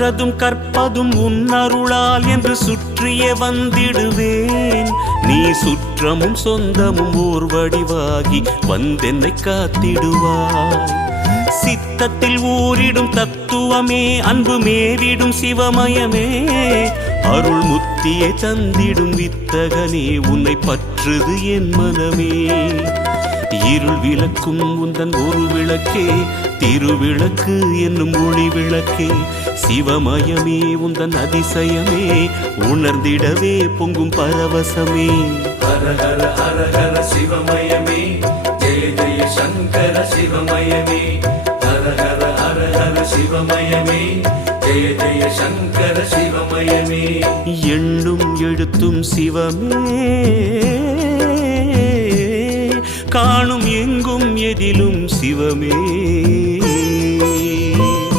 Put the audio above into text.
கற்றதும் கற்பதும் உன்னருளால் என்று சுற்றியே வந்திடுவேன். நீ சுற்றமும் சொந்தமும் ஓர் வடிவாகி வந்தென்னை காத்திடுவாய். சித்தத்தில் ஊரிடும் தத்துவமே, அன்பு மேவிடும் சிவமயமே, அருள் முத்தியை தந்திடும் வித்தகனே, உன்னை பற்றுது என் மனமே. இருள் விளக்கும் உந்தன் ஒரு விளக்கே, திருவிளக்கு என்னும் ஒளி விளக்கே, சிவமயமே உந்தன் அதிசயமே, உணர்ந்திடவே பொங்கும் பரவசமே. ஹர ஹர ஹர ஹர சிவமயமே, ஜெய ஜெய சங்கர சிவமயமே. ஹர ஹர ஹர ஹர சிவமயமே, ஜெய ஜெய சங்கர சிவமயமே. எண்ணும் எழுத்தும் சிவமே, காணும் எங்கும் எதிலும் சிவமே.